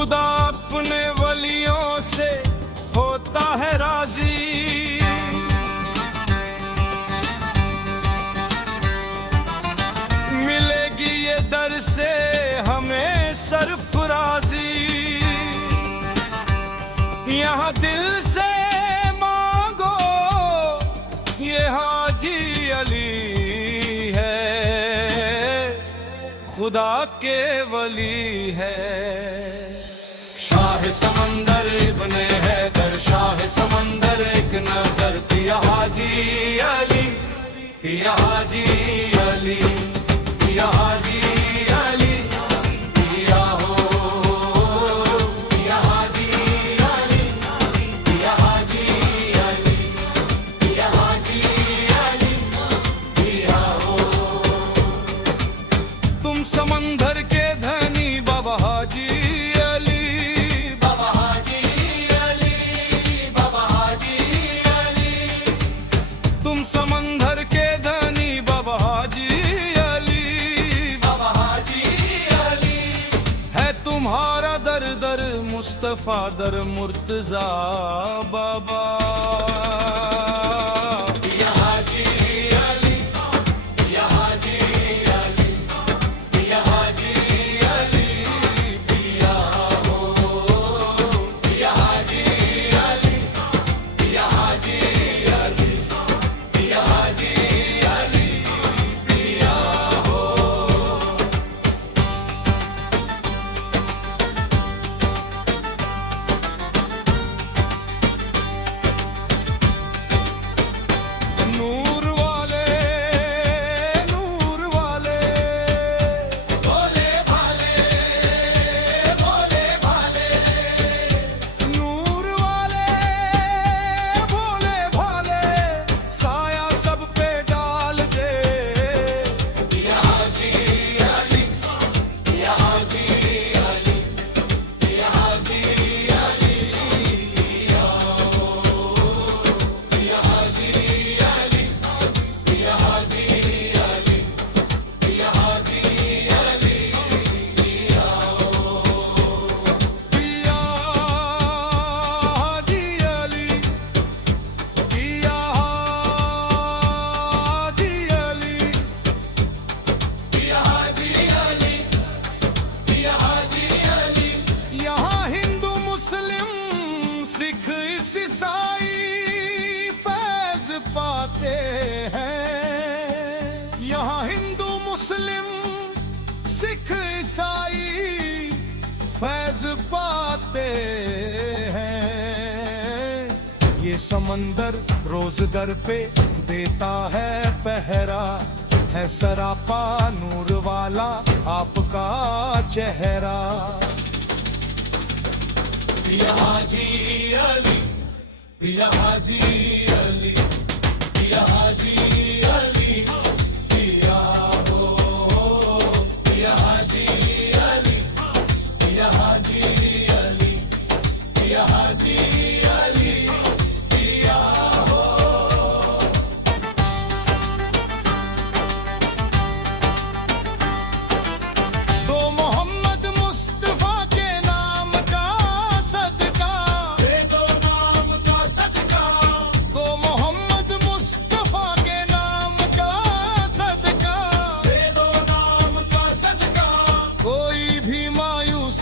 خدا اپنے ولیوں سے ہوتا ہے راضی، ملے گی یہ در سے ہمیں سرفرازی، یہاں دل سے مانگو یہ حاجی علی ہے، خدا کے ولی ہے۔ شاہ سمندر ابن حیدر، شاہ سمندر ایک نظر پیا حاجی علی، پیا حاجی علی، پیا حاجی علی، پیا ہو پیا حاجی علی، پیا حاجی علی، پیا حاجی علی، پیا ہو۔ تم سمندر کے دھنی بابا حاجی علی، بابا حاجی علی، بابا حاجی علی، تم سمندر کے دھنی بابا حاجی علی، بابا حاجی علی، ہے تمہارا در در مصطفیٰ در مرتضیٰ بابا، پیا حاجی علی، پیا حاجی علی، پیا حاجی علی، پیا ہو پیا حاجی علی، پیا حاجی علی، پیا حاجی علی، پیا ہو۔ نور والے نور والے بولے بھالے بولے بھالے، نور والے بولے بھالے، سایہ سب پہ ڈال دے، پیا حاجی علی، پیا حاجی علی، پیا حاجی علی، پیا ہو پیا حاجی علی، پیا حاجی علی، پیا حاجی علی، پیا ہو پیا حاجی علی، پیا حاجی علی، پیا حاجی علی، پیا حاجی علی۔ یہاں ہندو مسلم سکھ عیسائی فیض پاتے ہیں، یہاں ہندو مسلم سکھ عیسائی فیض پاتے ہیں، یہ سمندر روز در پہ دیتا ہے پہرا، ہے سراپا نور والا آپ کا چہرہ، پیا حاجی علی، پیا حاجی علی، پیا حاجی علی، پیا ہو پیا حاجی علی، پیا حاجی علی، پیا حاجی علی، پیا ہو۔ دو محمد مصطفیٰ کے نام کا صدقہ، دے دو نام کا صدقہ، دو محمد مصطفیٰ کے نام کا صدقہ، دے دو نام کا صدقہ۔ کوئی بھی مایوس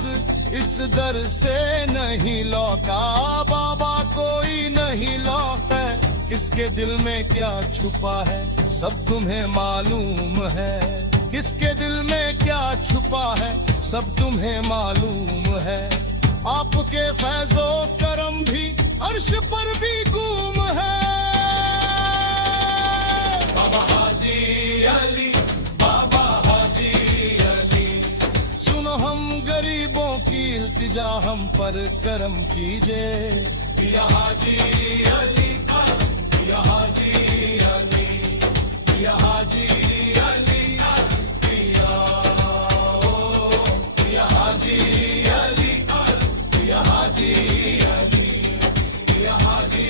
اس در سے نہیں لوٹا بابا، کوئی نہیں لوٹا، کس کے دل میں کیا چھپا ہے سب تمہیں معلوم ہے، کس کے دل میں کیا چھپا ہے سب تمہیں معلوم ہے، آپ کے فیض و کرم بھی عرش پر بھی گوم ہے، بابا حاجی علی، بابا حاجی علی، سنو ہم غریبوں کی التجا، ہم پر کرم کیجئے، پیا حاجی علی، پیا حاجی علی، پیا حاجی علی، پیا ہو پیا حاجی علی، پیا حاجی علی، پیا حاجی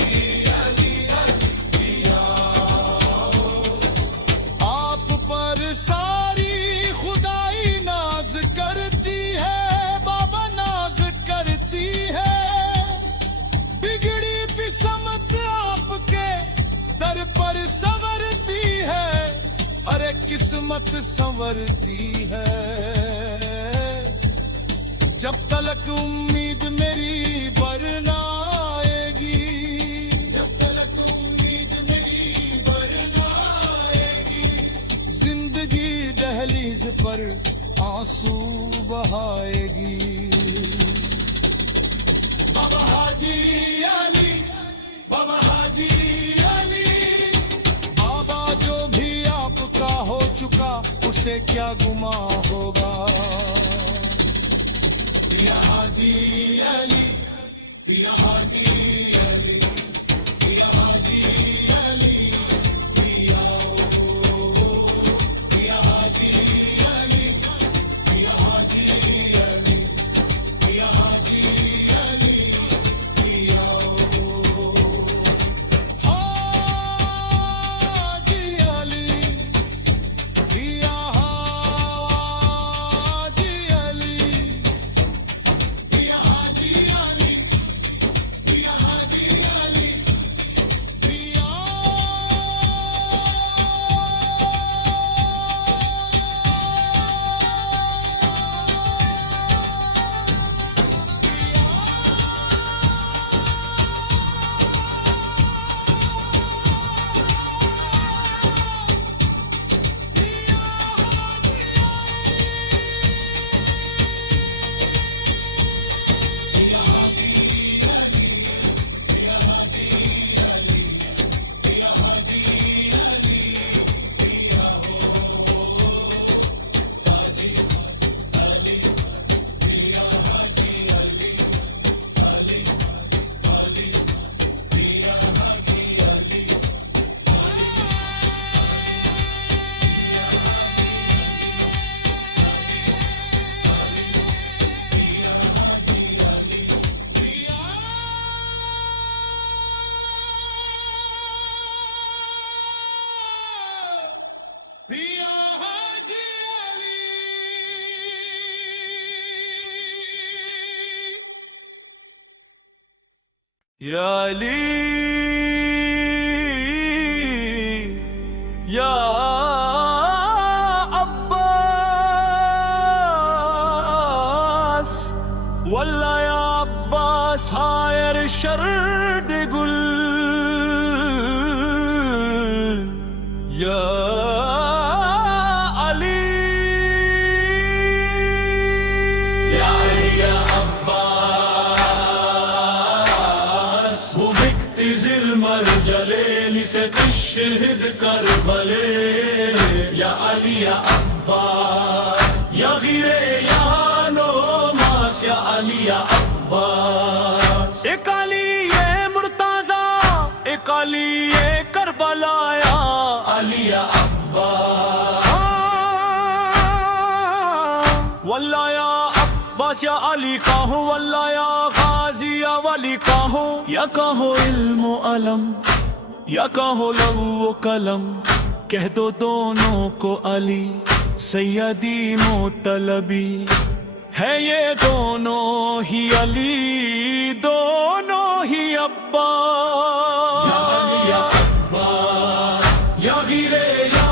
علی، پیا ہو۔ آپ پر ساری خدائی ناز کرتی ہے بابا، ناز قسمت سنورتی ہے، جب تلک امید میری برنا آئے گی، جب تلک امید میری برنا آئے گی، زندگی دہلیز پر آنسو بہائے گی۔ بابا حاجی علی، بابا حاجی علی، بابا جو بھی آپ کا ہو چکا اسے کیا گمان ہوگا۔ یا حاجی علی، یا حاجی علی، یا حاجی علی، یا حاجی علی، یا حاجی علی، یا حاجی علی، یا علی یا عباس والله یا عباس هایر شرد گل یا سے تشہد کربلے یا علی یا عباس یا غیرے یا نوماس یا علی یا عباس ایک علی یہ مرتضی ایک علی یہ کربلا یا علی یا عباس واللہ یا عباس یا علی کا ہوں واللہ یا غازی یا ولی کا ہوں یا کہو علم و علم یا کہو لو و قلم کہہ دو دونوں کو علی سیدی مطلبی ہے یہ دونوں ہی علی دونوں ہی عباس یا علی یا عباس یا غیرے یا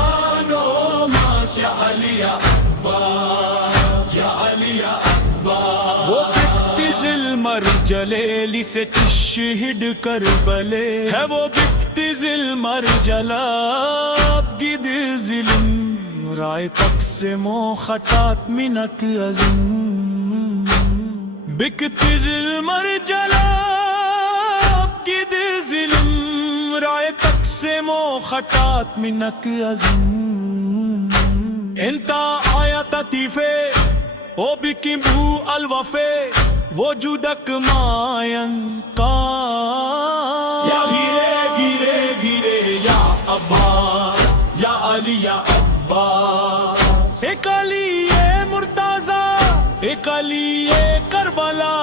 نوماس یا علی یا عباس یا علی یا عباس وہ بکتی ظلمر جلیلی سے تشہد کربلے ہے وہ بکتی ظلمر جلاب گید ظلم رائے تقسیم و خطات منک عظم بکتی ظلمر جلاب گید ظلم رائے تقسیم و خطات منک عظم انتا آیا تطیفے او بکی بو الوفے وجودک مائن کا یا غیرے غیرے غیرے یا عباس یا علی یا عباس ایک علی مرتضی ایک علی کربلا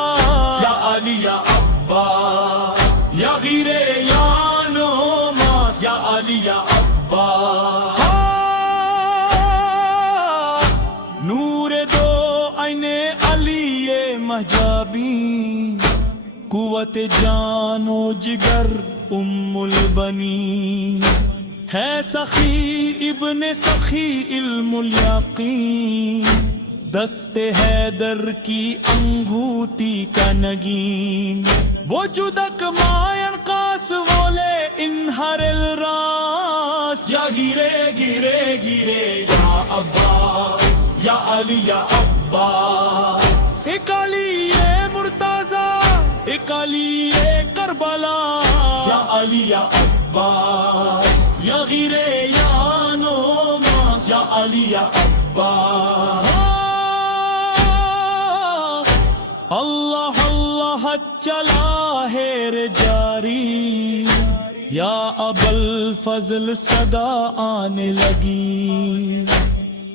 یا علی یا عباس یا غیرے یا نوماس یا علی یا عباس نور دو عین علی مہجابی قوت جان و جگر ام البنی ہے سخی ابن سخی علم الیقین، دست حیدر کی انگوتی کا نگین، وہ جدک ماین قاس وولے انہر الراس، یا گیرے گیرے گیرے یا عباس یا علی یا عباس، ایک علی مرتضی ایک علی کربلا، یا علی یا عباس یا غیرے یا نوماس، یا علی یا عباس۔ اللہ اللہ چلا ہے جاری، یا ابل فضل صدا آنے لگی،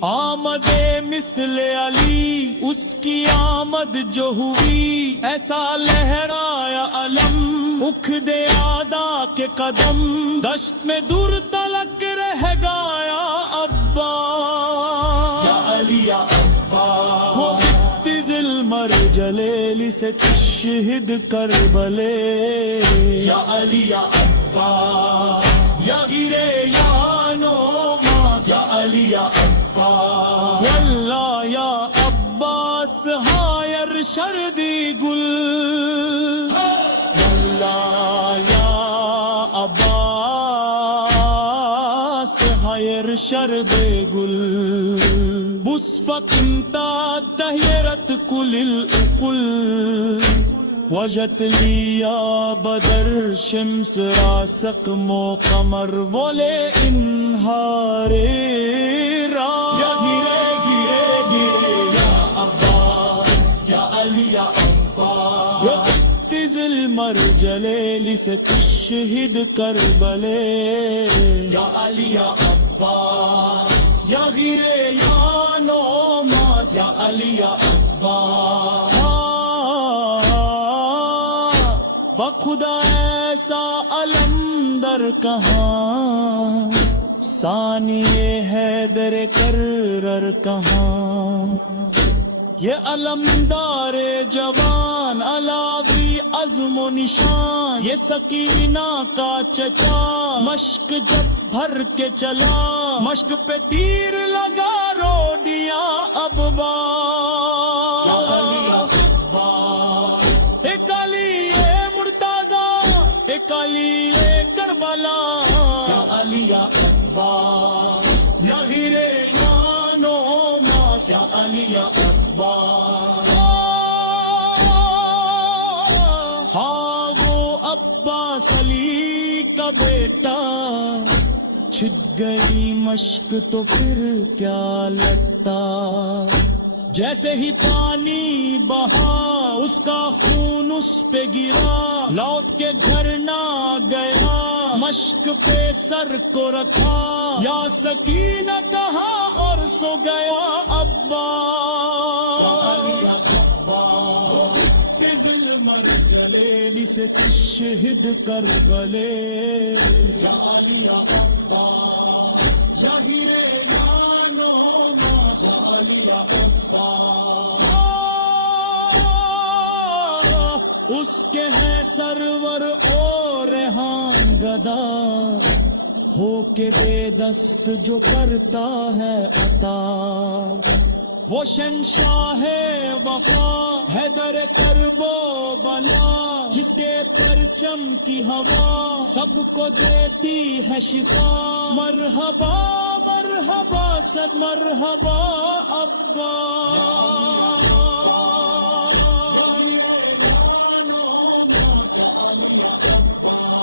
آمد مثل علی اس کی آمد جو ہوئی، ایسا لہرایا علم اکھد آدا کے قدم، دشت میں دور تلک رہ گایا عباس، یا علی یا عباس، وہ مر جلیل سے تشہد کربلے، یا علی یا عباس یا غیرے یا نوماس، یا علی یا عباس، واللہ یا عباس ہائر شردی گل، واللہ یا عباس ہائر شرد گل، بصفق انتا تہیرت کل العقل، وجت لیا بدر شمس راسق مو قمر بولے انہار را، یا گیرے گیرے گیرے یا عباس یا علی یا عباس، وقتز المرجلیل سے تشہد کربلے، یا علی یا عباس یا غیرے یا نوماس، یا علی یا عباس، بخدا ایسا علم در کہاں، ثانی حیدر کرر کہاں، یہ علمدار جوان علاوی عزم و نشان، یہ سکینہ کا چچا مشق جب بھر کے چلا، مشق پہ تیر لگا رو دیا عباس، یا علی یا عباس، ایک علی مرتضی ایک علی کربلا، یا علی یا عباس یا غیرے یا نوماس، یا علی یا عباس، ہاں وہ عباس علی کا بیٹا، چھٹ گئی مشق تو پھر کیا لگتا، جیسے ہی پانی بہا اس کا خون اس پہ گرا، لوٹ کے گھر نہ گیا، مشق پہ سر کو رکھا، یا سکینہ کہا اور سو گیا عباس، کہ ظلم جلیلی سے تشہد کربلے، یا علی یا عباس یا غیرے یا نوماس، یا علی یا عباس، اس کے ہے سرور او ریحان گدا، ہو کے بے دست جو کرتا ہے عطا، وہ شہنشاہ وفا حیدر کرب و بلا، جس کے پرچم کی ہوا سب کو دیتی ہے شفا، مرحبا مرحبا صد مرحبا عباس، یا نوماس، یا علی یا عباس۔